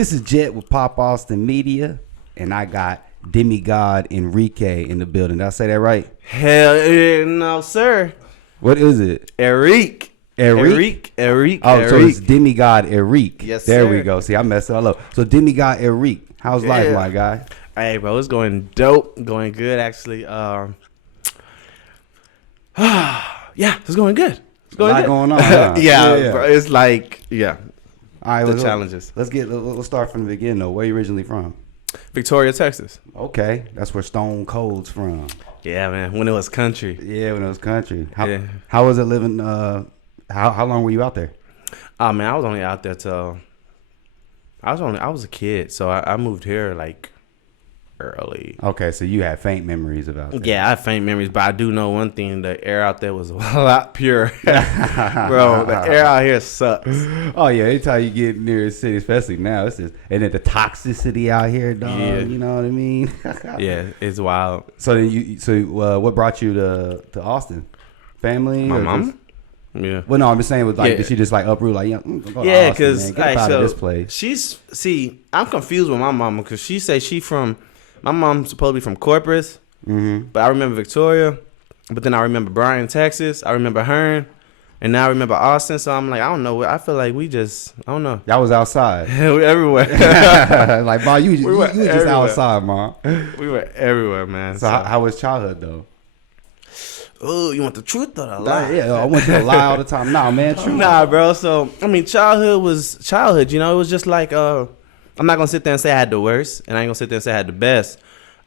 This is Jet with Pop Austin Media, and I got Demigod Enrique in the building. Did I say that right? Hell no, sir. What is it? Eric. Oh, so it's Demigod Eric. Yes, there sir. we go. See, I messed it all up. So Demigod Eric, how's life, my guy? Hey, bro, it's going dope. Going good, actually. Yeah, it's going good. It's going good. Going on. Huh? yeah, bro, it's like, All right, the challenges. Let's start from the beginning, though. Where you originally from? Victoria, Texas. Okay, that's where Stone Cold's from. Yeah, man, when it was country. Yeah, when it was country. How was it living? How long were you out there? Oh, man, I was only out there till I was a kid, so I moved here like early. Okay, so you had faint memories about that. Yeah, I have faint memories, but I do know one thing: the air out there was a lot pure. Bro, the air out here sucks. Oh yeah, anytime you get near a city, especially now, it's just, and then the toxicity out here, dog. Yeah. You know what I mean? Yeah, it's wild. So then what brought you to Austin? Family? My or mom. just- Yeah. Well, no, I'm just saying, did she just like uproot, like, go to Austin, because man. Get up out of this place? I'm confused with my mama because she say my mom's supposed to be from Corpus, but I remember Victoria, but then I remember Bryan, Texas, I remember Hearn, and now I remember Austin. So I'm like, I don't know. I feel like I don't know. Y'all was outside. We're everywhere. Like, Ma, you was just everywhere. outside, Ma. We were everywhere, man. So how was childhood though? Oh, you want the truth or the lie? Yeah, I want you to lie all the time. Nah, man, true. Nah, bro. So I mean, childhood was childhood. You know, it was just like I'm not gonna sit there and say I had the worst, and I ain't gonna sit there and say I had the best.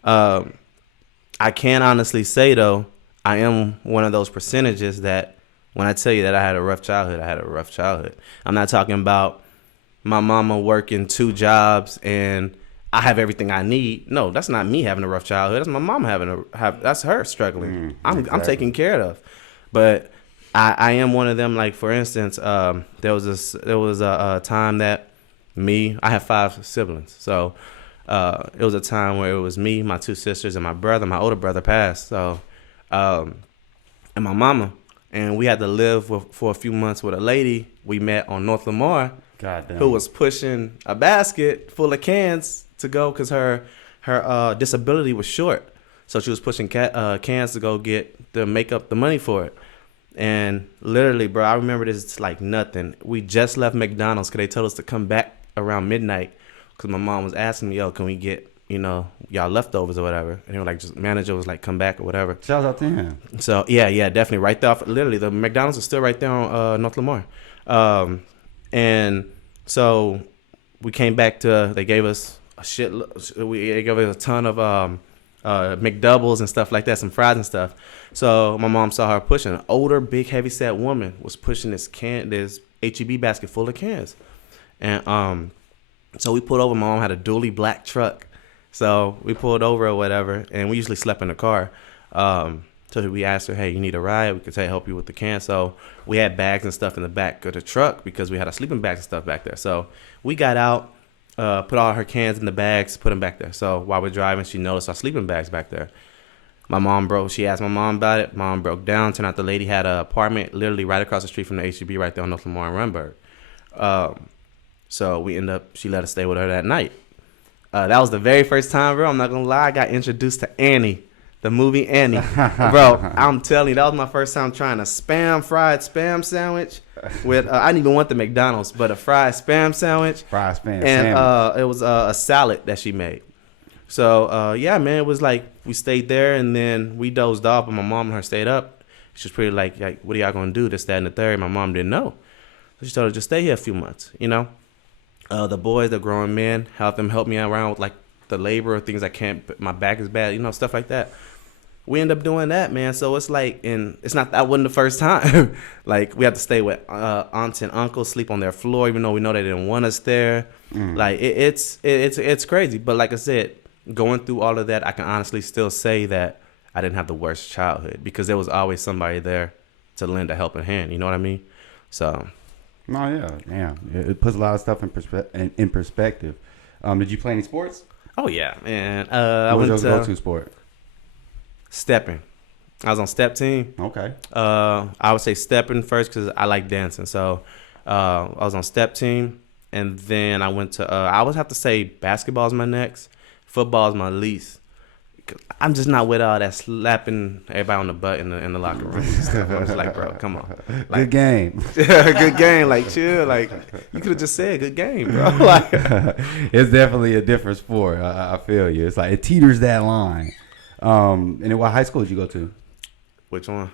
I can honestly say though, I am one of those percentages that when I tell you that I had a rough childhood, I had a rough childhood. I'm not talking about my mama working 2 jobs and I have everything I need. No, that's not me having a rough childhood. That's my mom that's her struggling. I'm taken care of. But I am one of them. Like for instance, there was a time that I have 5 siblings. So it was a time where it was me, my 2 sisters, and my brother. My older brother passed. So and my mama, and we had to live for a few months with a lady we met on North Lamar, who was pushing a basket full of cans to go because her disability was short. So she was pushing cans to go make up the money for it. And literally, bro, I remember this like nothing. We just left McDonald's because they told us to come back around midnight because my mom was asking me, can we get, y'all leftovers or whatever? And they were like, just manager was like, come back or whatever. Shout out to him. So, yeah, definitely. Right there, literally, the McDonald's is still right there on North Lamar. And so we came back they gave us they gave us a ton of McDoubles and stuff like that, some fries and stuff. So my mom saw her pushing. An older, big, heavy-set this was pushing this HEB basket full of cans. And so we pulled over. My mom had a dually black truck. So we pulled over or whatever, and we usually slept in the car. So we asked her, hey, you need a ride? We could help you with the can. So we had bags and stuff in the back of the truck because we had our sleeping bags and stuff back there. So we got out, put all her cans in the bags, put them back there. So while we're driving, she noticed our sleeping bags back there. She asked my mom about it. Mom broke down. Turned out the lady had an apartment literally right across the street from the HEB right there on North Lamar and Runberg. So she let us stay with her that night. That was the very first time, bro. I'm not going to lie. I got introduced to Annie, the movie Annie. Bro, I'm telling you, that was my first time trying a fried spam sandwich with, I didn't even want the McDonald's, but a fried spam sandwich. Fried spam sandwich. It was a salad that she made. So, yeah, man, it was like we stayed there and then we dozed off, but my mom and her stayed up. She was pretty like, what are y'all going to do? This, that, and the third. My mom didn't know. So she told her, just stay here a few months, The boys, the grown men, help me around with like the labor or things I can't, my back is bad, stuff like that. We end up doing that, man. So it's like, and it's not, that wasn't the first time. Like we had to stay with aunts and uncles, sleep on their floor, even though we know they didn't want us there. Like it's crazy. But like I said, going through all of that, I can honestly still say that I didn't have the worst childhood because there was always somebody there to lend a helping hand. You know what I mean? So. No, yeah. It puts a lot of stuff in perspective. Did you play any sports? Oh yeah, man. What was your go-to sport? Stepping. I was on step team. Okay. I would say stepping first because I like dancing. So I was on step team, and then I went to. I would have to say basketball is my next. Football is my least. I'm just not with all that slapping everybody on the butt in the locker room and stuff. I'm just like, bro, come on. Like, good game. good game. Like, chill. Like, you could have just said good game, bro. Like, it's definitely a different sport. I feel you. It's like it teeters that line. And then what high school did you go to? which one?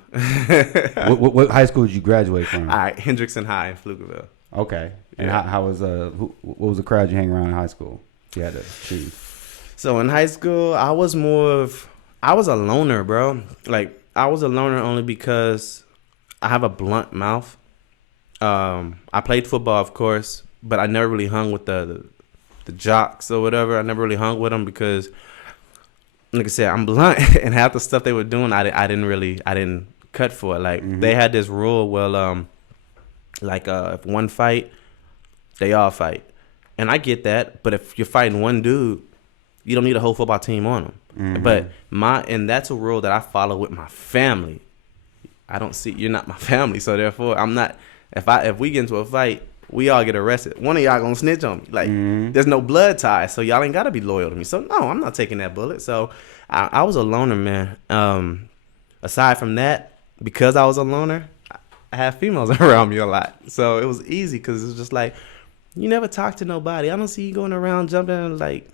what high school did you graduate from? All right, Hendrickson High in Pflugerville. Okay. And Yeah. how was what was the crowd you hang around in high school? You had to choose. So in high school, I was a loner, bro. Like, I was a loner only because I have a blunt mouth. I played football, of course, but I never really hung with the jocks or whatever. I never really hung with them because, like I said, I'm blunt, and half the stuff they were doing, I didn't cut for it. Like, they had this rule, well, if one fight, they all fight. And I get that, but if you're fighting one dude, you don't need a whole football team on them. But that's a rule that I follow with my family. I don't see, you're not my family, so therefore I'm not. If we get into a fight, we all get arrested. One of y'all gonna snitch on me. Like, there's no blood ties, so y'all ain't gotta be loyal to me. So no, I'm not taking that bullet. So I was a loner, man. Aside from that, because I was a loner, I had females around me a lot, so it was easy because it was just like, you never talk to nobody. I don't see you going around jumping like.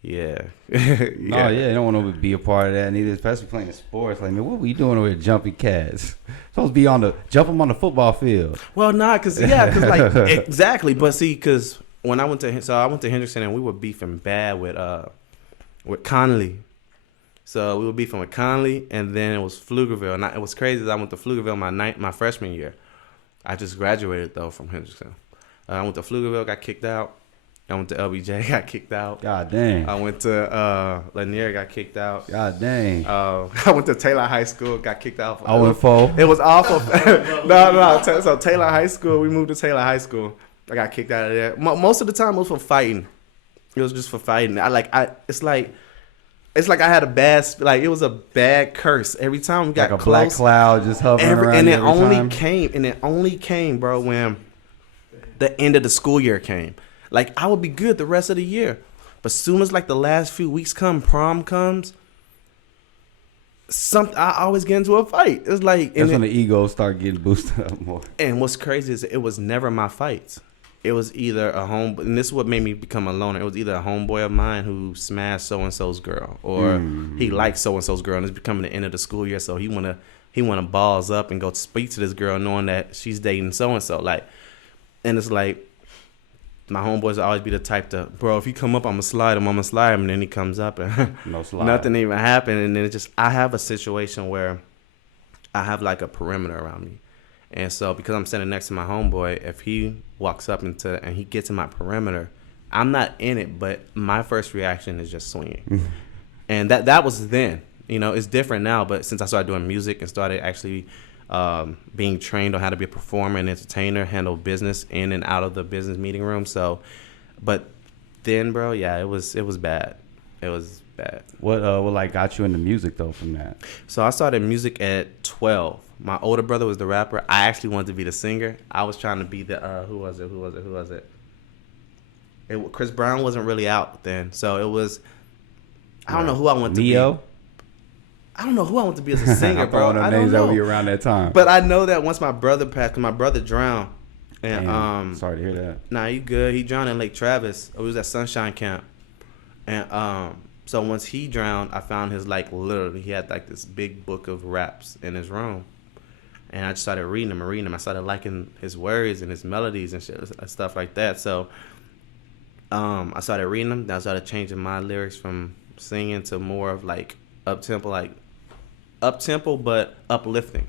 Yeah. No, yeah, you don't want to be a part of that neither, especially playing sports. Like, man, what were you doing over here jumping cats? Supposed to be jump them on the football field. Well, cause like exactly. But see, cause when I went to Hendrickson and we were beefing bad with Connolly. So we were beefing with Connolly, and then it was Pflugerville. And it was crazy that I went to Pflugerville my freshman year. I just graduated though from Hendrickson. I went to Pflugerville, got kicked out. I went to LBJ, got kicked out. God dang. I went to Lanier, got kicked out. God dang. I went to Taylor High School, got kicked out. I went full. It was awful. No. So Taylor High School, we moved to Taylor High School. I got kicked out of there. Most of the time it was for fighting. It was just for fighting. It's like I had it was a bad curse. Every time we got like a close, black cloud just hovering around and you it every only time. came, bro, when the end of the school year came. Like, I would be good the rest of the year. But soon as, like, the last few weeks prom comes, I always get into a fight. It's like... That's when the egos start getting boosted up more. And what's crazy is it was never my fights. It was either and this is what made me become a loner. It was either a homeboy of mine who smashed so-and-so's girl, or he likes so-and-so's girl, and it's becoming the end of the school year, so he wanna balls up and go speak to this girl knowing that she's dating so-and-so. Like, and it's like, my homeboys will always be the type to, bro, if he come up, I'm going to slide him. And then he comes up and no slide. Nothing even happened. And then I have a situation where I have like a perimeter around me. And so because I'm standing next to my homeboy, if he walks up and he gets in my perimeter, I'm not in it, but my first reaction is just swinging. And that was then. You know, it's different now, but since I started doing music and started actually being trained on how to be a performer and entertainer, handle business in and out of the business meeting room. So, but then, bro, yeah, it was bad. It was bad. What like got you into music though from that? So I started music at 12. My older brother was the rapper. I actually wanted to be the singer. I was trying to be the who was it? Chris Brown wasn't really out then, so it was. I don't know who I wanted to be. Neo? I don't know who I want to be as a singer, bro. I don't know. That be around that time. But I know that once my brother passed, 'cause my brother drowned. And Damn, sorry to hear that. Nah, you good. He drowned in Lake Travis. We was at Sunshine Camp. And so once he drowned, I found literally he had like this big book of raps in his room. And I just started reading them. I started liking his words and his melodies and shit, stuff like that. So I started reading them. Then I started changing my lyrics from singing to more of like up-tempo but uplifting.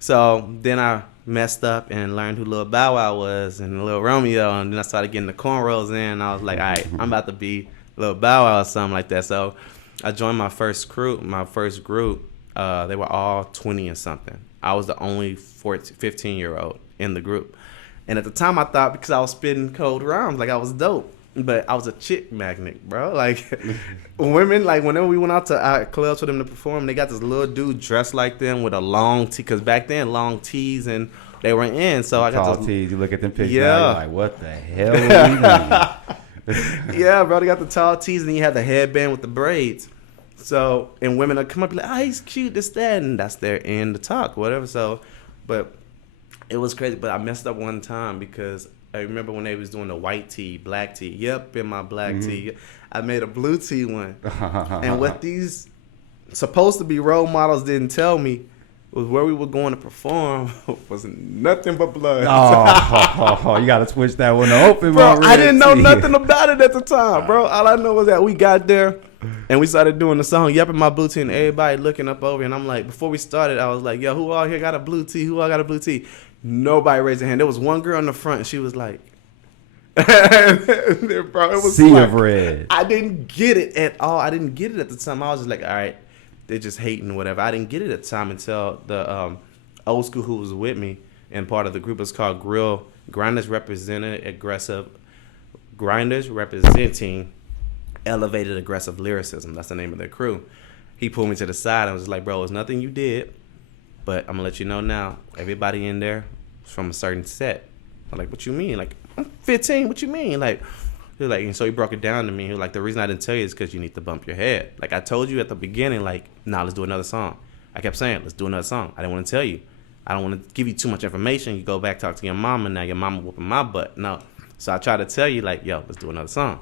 So then I messed up and learned who Lil Bow Wow was and Lil Romeo, and then I started getting the cornrows in, and I was like, all right, I'm about to be Lil Bow Wow or something like that. So I joined my first group. They were all 20 and something. I was the only 15-year-old in the group. And at the time I thought because I was spitting cold rhymes, like I was dope. But I was a chick magnet, bro. Like women, like whenever we went out to our clubs for them to perform, they got this little dude dressed like them with a long tee. Cause back then, long tees and they were in. So I got tall this tees. You look at them pictures Yeah. now, you're like, what the hell are we doing? Yeah, bro. They got the tall tees and then you have the headband with the braids. So and women will come up and be like, oh, he's cute, this, that, and that's their end to talk, whatever. So, but it was crazy. But I messed up one time because I remember when they was doing the white tee, black tee. Yep, in my black tee. I made a blue tee one. And what these supposed to be role models didn't tell me was where we were going to perform was nothing but blood. You got to switch that one to open, Bro, my I didn't know red tee. nothing about it at the time, bro. All I know was that we got there and we started doing the song, Yep, in my blue tee, and everybody looking up over. And I'm like, before we started, I was like, yo, who all here got a blue tee? Who all got a blue tee? Nobody raised their hand. There was one girl in the front, and she was like, bro, it was Sea like, of red. I didn't get it at all. I didn't get it at the time. I was just like, all right, they're just hating whatever. I didn't get it at the time until the old school who was with me and part of the group is called Grinders Representing Elevated Aggressive Lyricism. That's the name of their crew. He pulled me to the side and was like, bro, it's nothing you did, but I'm gonna let you know now, everybody in there is from a certain set. I'm like, what you mean? Like, I'm 15, what you mean? Like, he was like, and so he broke it down to me. He was like, the reason I didn't tell you is because you need to bump your head. Like I told you at the beginning, like, nah, let's do another song. I kept saying, let's do another song. I didn't want to tell you. I don't want to give you too much information. You go back, talk to your mama, and now your mama whooping my butt. No. So I tried to tell you, like, yo, let's do another song.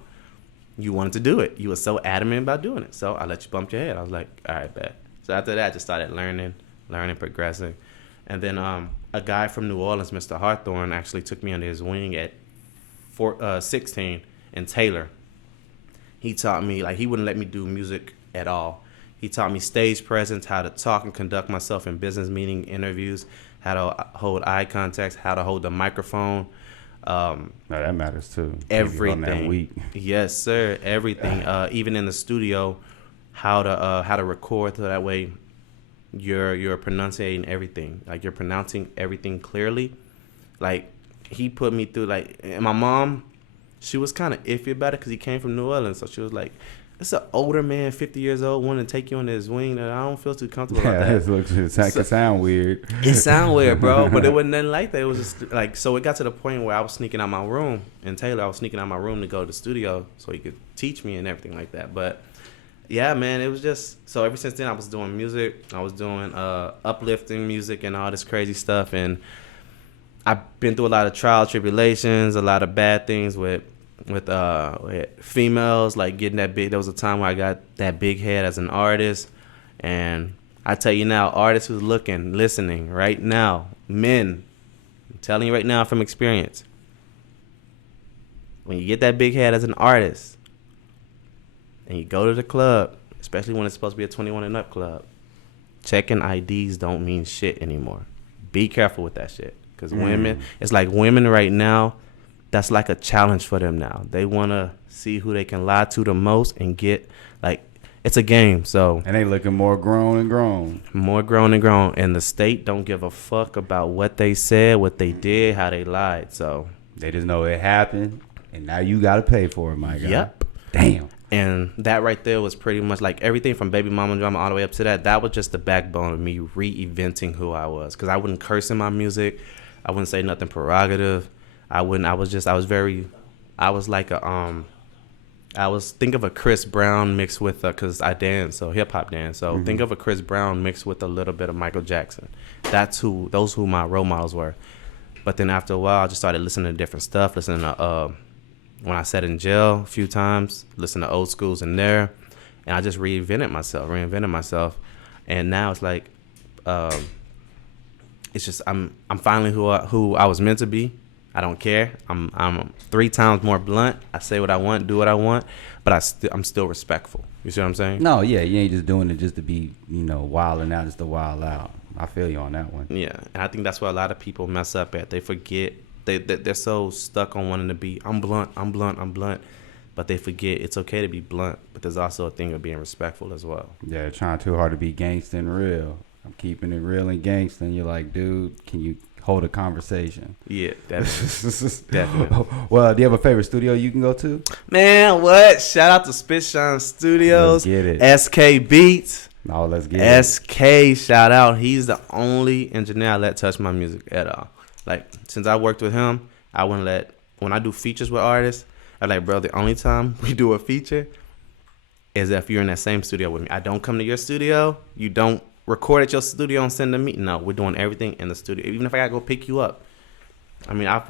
You wanted to do it. You were so adamant about doing it. So I let you bump your head. I was like, all right, bet. So after that, I just started learning, progressing. And then a guy from New Orleans, Mr. Hawthorne, actually took me under his wing at 16 in Taylor. He taught me, like, he wouldn't let me do music at all. He taught me stage presence, how to talk and conduct myself in business meeting interviews, how to hold eye contact, how to hold the microphone. No, that matters too. Everything. That week. Yes, sir. Everything. Even in the studio, how to record so that way you're pronunciating everything. Like you're pronouncing everything clearly. Like he put me through like, and my mom, she was kind of iffy about it because he came from New Orleans, so she was like, it's an older man, 50 years old, wanting to take you under his wing. And I don't feel too comfortable about that. It sound weird. It sound weird, bro, but it wasn't nothing like that. It was just like, so it got to the point where I was sneaking out my room. And Taylor, I was sneaking out my room to go to the studio so he could teach me and everything like that. But yeah, man, it was just, so ever since then I was doing music. I was doing uplifting music and all this crazy stuff. And I've been through a lot of trial tribulations, a lot of bad things with females, like getting that big. There was a time where I got that big head as an artist, and I tell you now, artists who's listening right now, men, I'm telling you right now from experience, when you get that big head as an artist, and you go to the club, especially when it's supposed to be a 21 and up club, checking IDs don't mean shit anymore. Be careful with that shit, because women, it's like women right now. That's like a challenge for them now. They want to see who they can lie to the most and get, like, it's a game. So and they looking more grown and grown. More grown and grown. And the state don't give a fuck about what they said, what they did, how they lied. So they just know it happened, and now you got to pay for it, my guy. Yep. Damn. And that right there was pretty much like everything from Baby Mama Drama all the way up to that. That was just the backbone of me reinventing who I was. Because I wouldn't curse in my music. I wouldn't say nothing prerogative. I was think of a Chris Brown mixed with because I dance, so hip hop dance. So think of a Chris Brown mixed with a little bit of Michael Jackson. Those who my role models were. But then after a while, I just started listening to different stuff. Listening to when I sat in jail a few times, listen to old schools in there, and I just reinvented myself. And now it's like, it's just I'm finally who I was meant to be. I don't care. I'm 3 times more blunt. I say what I want, do what I want, but I'm still respectful. You see what I'm saying? No, yeah, you ain't just doing it just to be, wilding out, just to wild out. I feel you on that one. Yeah, and I think that's where a lot of people mess up at. They forget they're so stuck on wanting to be I'm blunt, but they forget it's okay to be blunt, but there's also a thing of being respectful as well. Yeah, trying too hard to be gangsta and real. I'm keeping it real and gangsta, and you're like, dude, can you hold a conversation. Yeah, definitely. Well, do you have a favorite studio you can go to? Man, what? Shout out to Spit Shine Studios. Let's get it. SK Beats. No, let's get it. SK, shout out. He's the only engineer I let touch my music at all. Like, since I worked with him, I wouldn't let, when I do features with artists, I'm like, bro, the only time we do a feature is if you're in that same studio with me. I don't come to your studio. You don't record at your studio and send to me. No, we're doing everything in the studio. Even if I gotta go pick you up. I mean, I've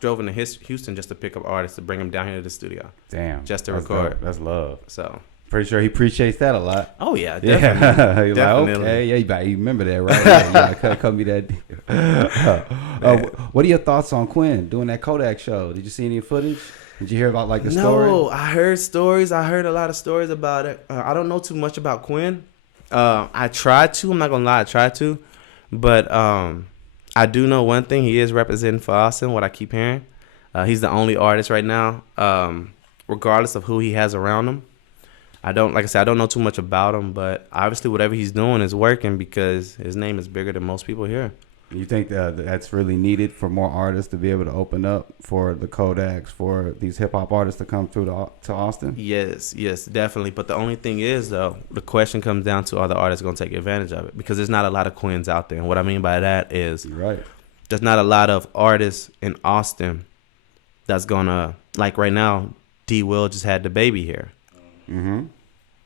drove into Houston just to pick up artists to bring them down here to the studio. Damn. Just to record. That's love. So. Pretty sure he appreciates that a lot. Oh, yeah, definitely. Yeah. He's definitely. like, okay, yeah, you remember that, right? Yeah, you gotta cut me that deal. What are your thoughts on Quinn doing that Kodak show? Did you see any footage? Did you hear about like the story? No, I heard stories. I heard a lot of stories about it. I don't know too much about Quinn. I tried to. I'm not gonna lie, I tried to, but I do know one thing. He is representing for Austin. What I keep hearing, he's the only artist right now, regardless of who he has around him. Like I said, I don't know too much about him, but obviously whatever he's doing is working because his name is bigger than most people here. You think that's really needed for more artists to be able to open up for the Kodaks, for these hip hop artists to come through to Austin? Yes, definitely. But the only thing is, though, the question comes down to, are the artists going to take advantage of it? Because there's not a lot of Quins out there. And what I mean by that is, you're right, there's not a lot of artists in Austin that's going to, like right now, D. Will just had the baby here. Mm-hmm.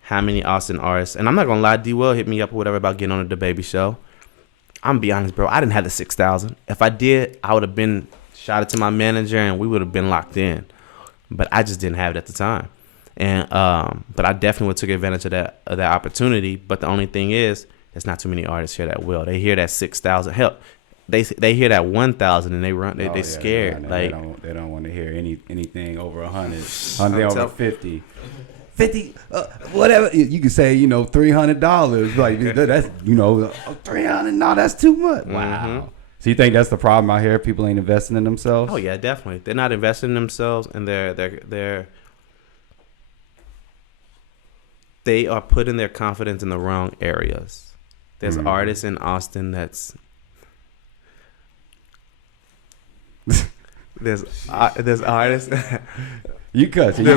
How many Austin artists? And I'm not going to lie, D. Will hit me up or whatever about getting on the baby show. I'm gonna be honest, bro. I didn't have the 6,000. If I did, I would have been shot it to my manager and we would have been locked in. But I just didn't have it at the time. And but I definitely would have took advantage of that opportunity. But the only thing is, there's not too many artists here that will. They hear that 6,000. Hell, they hear that 1,000 and they run. They scared. They Like don't want to hear anything over 100. 100 over 50. 50, whatever you can say, $300. Like that's $300. No, that's too much. Wow. Mm-hmm. So you think that's the problem out here? People ain't investing in themselves. Oh yeah, definitely. They're not investing in themselves, and they are putting their confidence in the wrong areas. There's artists in Austin there's artists. You cut. You go.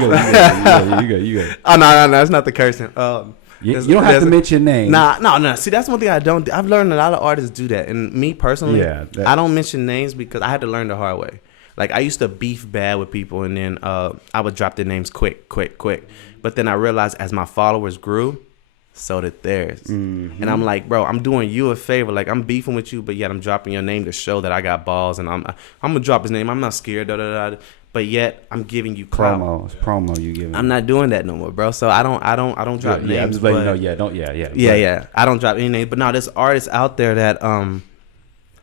Oh no, that's not the cursing. You don't have to mention names. No. See, that's one thing I don't do. I've learned a lot of artists do that, and me personally, I don't mention names because I had to learn the hard way. Like I used to beef bad with people, and then I would drop their names quick. But then I realized as my followers grew, so did theirs. Mm-hmm. And I'm like, bro, I'm doing you a favor. Like I'm beefing with you, but yet I'm dropping your name to show that I got balls, and I'm gonna drop his name. I'm not scared. But yet I'm giving you clout. Promo you giving. I'm not doing that no more, bro. So I don't drop names. Yeah, I'm just letting you know. Yeah. I don't drop any names. But now there's artists out there that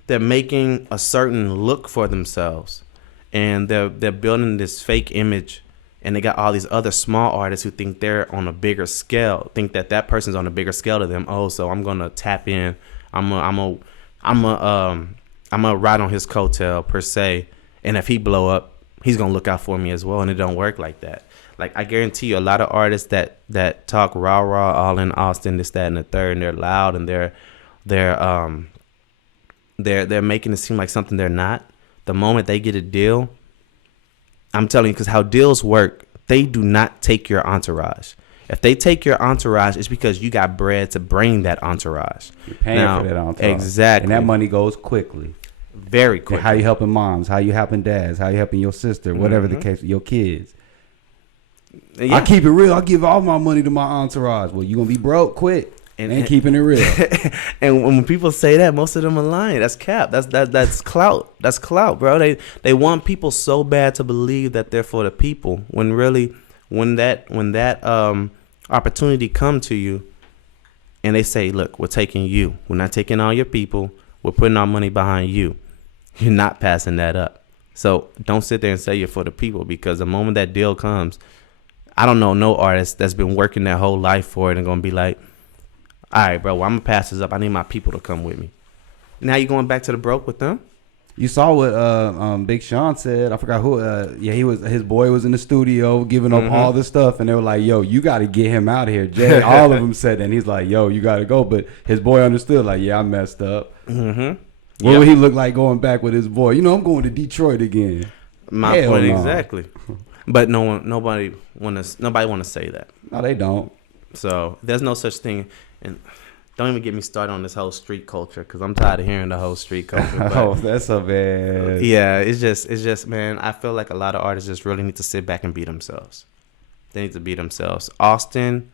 they're making a certain look for themselves, and they're building this fake image, and they got all these other small artists who think they're on a bigger scale, think that person's on a bigger scale to them. Oh, so I'm gonna tap in. I'm a ride on his coattail per se, and if he blow up, he's gonna look out for me as well, and it don't work like that. Like I guarantee you, a lot of artists that talk rah all in Austin, this, that, and the third, and they're loud and they're making it seem like something they're not. The moment they get a deal, I'm telling you, because how deals work, they do not take your entourage. If they take your entourage, it's because you got bread to bring that entourage. You're paying for that entourage, exactly, and that money goes quickly. Very quick. How you helping moms? How you helping dads? How you helping your sister? Whatever the case, your kids. Yeah. I keep it real. I give all my money to my entourage. Well, you gonna be broke quick. And keeping it real. And when people say that, most of them are lying. That's cap. That's clout. That's clout, bro. They want people so bad to believe that they're for the people. When really, when that opportunity come to you, and they say, look, we're taking you. We're not taking all your people. We're putting our money behind you. You're not passing that up. So don't sit there and say you're for the people, because the moment that deal comes, I don't know no artist that's been working their whole life for it and going to be like, all right, bro, well, I'm going to pass this up. I need my people to come with me. Now you're going back to the broke with them? You saw what Big Sean said. I forgot who. His boy was in the studio giving up all this stuff, and they were like, "Yo, you got to get him out of here." Jay, all of them said that, and he's like, "Yo, you got to go." But his boy understood, like, "Yeah, I messed up." Mm-hmm. What would he look like going back with his boy? You know, I'm going to Detroit again. My point exactly. But nobody want to say that. No, they don't. So there's no such thing. And don't even get me started on this whole street culture because I'm tired of hearing the whole street culture. But, oh, that's so bad. Yeah, it's just, man, I feel like a lot of artists just really need to sit back and be themselves. They need to be themselves. Austin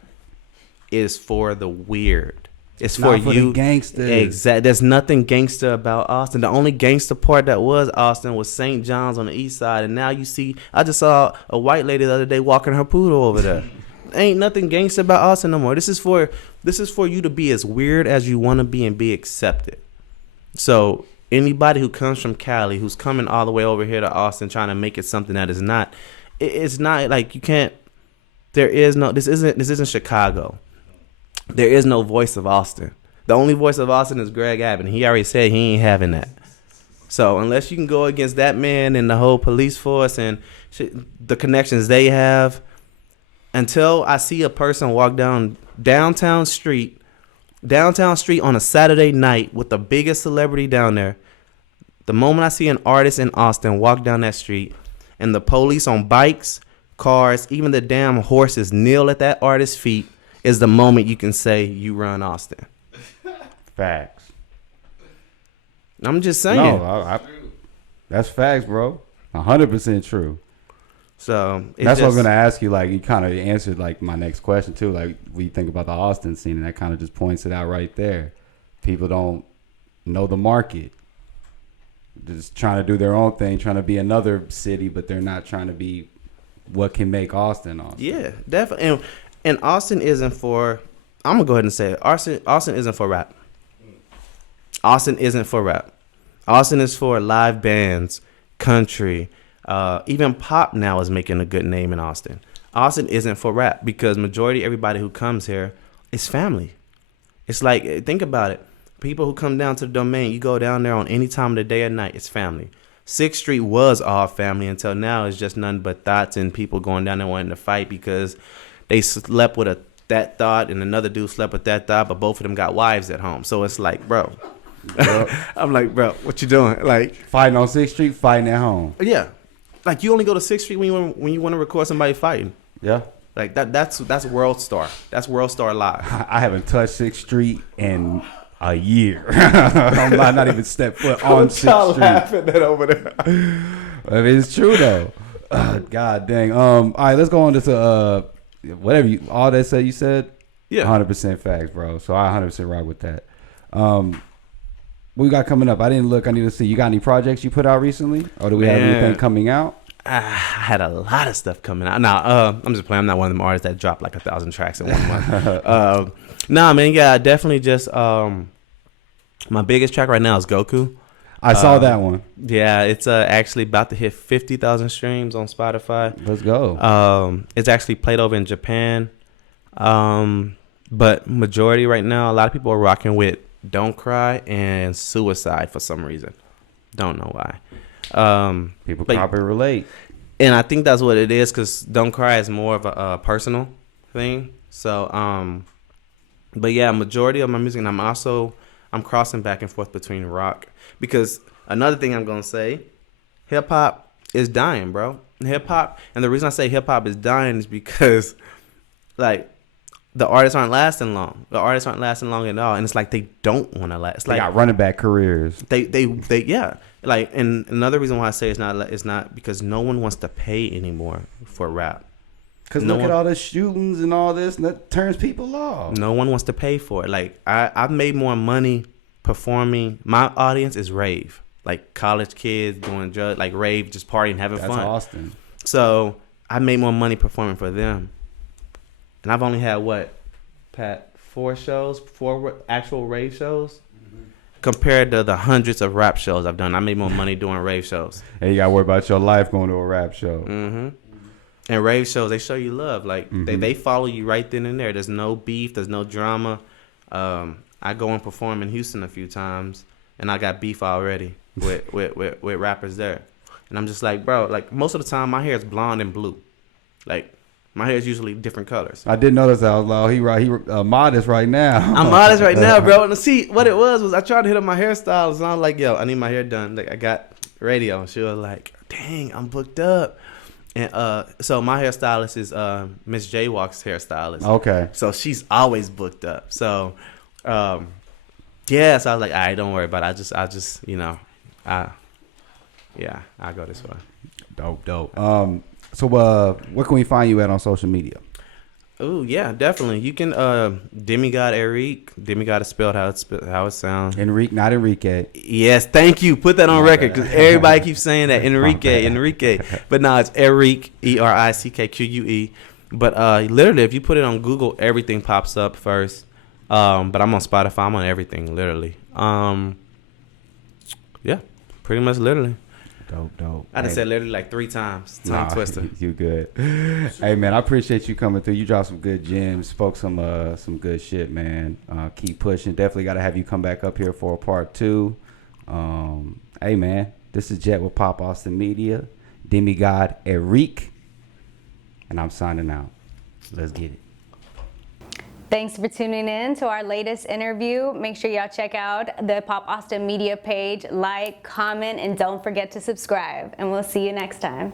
is for the weird. It's for you. The gangsters. Exactly. There's nothing gangster about Austin. The only gangster part that was Austin was St. John's on the east side. And now you see, I just saw a white lady the other day walking her poodle over there. Ain't nothing gangster about Austin no more. This is for you to be as weird as you want to be and be accepted. So anybody who comes from Cali, who's coming all the way over here to Austin trying to make it something that is not, it's not like you can't. There is no. This isn't Chicago. There is no voice of Austin. The only voice of Austin is Greg Abbott. He already said he ain't having that. So unless you can go against that man and the whole police force and the connections they have, until I see a person walk down downtown street on a Saturday night with the biggest celebrity down there, the moment I see an artist in Austin walk down that street and the police on bikes, cars, even the damn horses kneel at that artist's feet, is the moment you can say you run Austin. Facts. I'm just saying. No, that's facts, bro. 100% true. So that's what I was gonna ask you. Like, you kind of answered like my next question too. Like, we think about the Austin scene, and that kind of just points it out right there. People don't know the market. Just trying to do their own thing, trying to be another city, but they're not trying to be what can make Austin Austin. Yeah, definitely. And Austin isn't for. I'm gonna go ahead and say it. Austin isn't for rap. Austin isn't for rap. Austin is for live bands, country. Even pop now is making a good name in Austin. Austin isn't for rap because majority everybody who comes here is family. It's like, think about it. People who come down to the Domain, you go down there on any time of the day or night, it's family. 6th Street was all family until now it's just nothing but thoughts and people going down there wanting to fight because they slept with that thought and another dude slept with that thought, but both of them got wives at home. So it's like, bro. I'm like, bro, what you doing? Like, fighting on 6th Street, fighting at home. Yeah. Like, you only go to 6th Street when you want to record somebody fighting. Yeah. Like, that's World Star. That's World Star Live. I haven't touched 6th Street in a year. I'm not even stepped foot on 6th Street. Laughing at over there. I mean, it's true though. God dang. All right, let's go on to whatever all that said. You said, yeah, 100% facts, bro. So I 100% rock with that. What we got coming up? I didn't look. I need to see. You got any projects you put out recently, or do we have anything coming out? I had a lot of stuff coming out. Now, I'm just playing. I'm not one of them artists that drop like 1,000 tracks in 1 month. Nah, man. Yeah, definitely just my biggest track right now is Goku. I saw that one. Yeah, it's actually about to hit 50,000 streams on Spotify. Let's go. It's actually played over in Japan. But majority right now, a lot of people are rocking with Don't Cry and Suicide for some reason. Don't know why. People probably relate. And I think that's what it is because Don't Cry is more of a personal thing. So, but yeah, majority of my music, and I'm crossing back and forth between rock. Because another thing I'm going to say, hip-hop is dying, bro. Hip-hop, and the reason I say hip-hop is dying is because, like, the artists aren't lasting long. The artists aren't lasting long at all, and it's like they don't want to last. It's they like, got running back careers. They yeah. Like, and another reason why I say it's not because no one wants to pay anymore for rap. Because look at all the shootings and all this, and that turns people off. No one wants to pay for it. Like, I've made more money performing. My audience is rave, like college kids doing drugs, like rave, just partying, having fun. That's Austin. So I made more money performing for them. And I've only had, Pat, 4 actual rave shows? Mm-hmm. Compared to the hundreds of rap shows I've done. I made more money doing rave shows. And you got to worry about your life going to a rap show. Mm-hmm. And rave shows, they show you love. Like, they follow you right then and there. There's no beef. There's no drama. I go and perform in Houston a few times, and I got beef already with rappers there. And I'm just like, bro, like, most of the time my hair is blonde and blue. Like, My hair is usually different colors. I did notice that. I was like, he modest right now. I'm modest right now, bro. And see, what it was I tried to hit up my hairstylist, and I was like, yo, I need my hair done. Like, I got radio. And she was like, dang, I'm booked up. And so my hairstylist is Miss J Walk's hairstylist. Okay. So she's always booked up. So, yeah. So I was like, all right, don't worry about it. I just, I'll go this way. Dope. So where can we find you at on social media? Oh yeah, definitely. You can Demigod Eric. Demigod is spelled how it sounds. Enrique, not Enrique. Yes, thank you. Put that on record because everybody keeps saying that Enrique. But no, it's Eric, ERICKQUE. But literally, if you put it on Google, everything pops up first. But I'm on Spotify. I'm on everything, literally. Yeah, pretty much literally. Dope. I done said literally like 3 times. Tongue twister. You good. Hey, man, I appreciate you coming through. You dropped some good gems. Spoke some good shit, man. Keep pushing. Definitely got to have you come back up here for a part 2. Hey, man, this is Jet with Pop Austin Media. Demigod Eric. And I'm signing out. Let's get it. Thanks for tuning in to our latest interview. Make sure y'all check out the Pop Austin Media page, like, comment, and don't forget to subscribe. And we'll see you next time.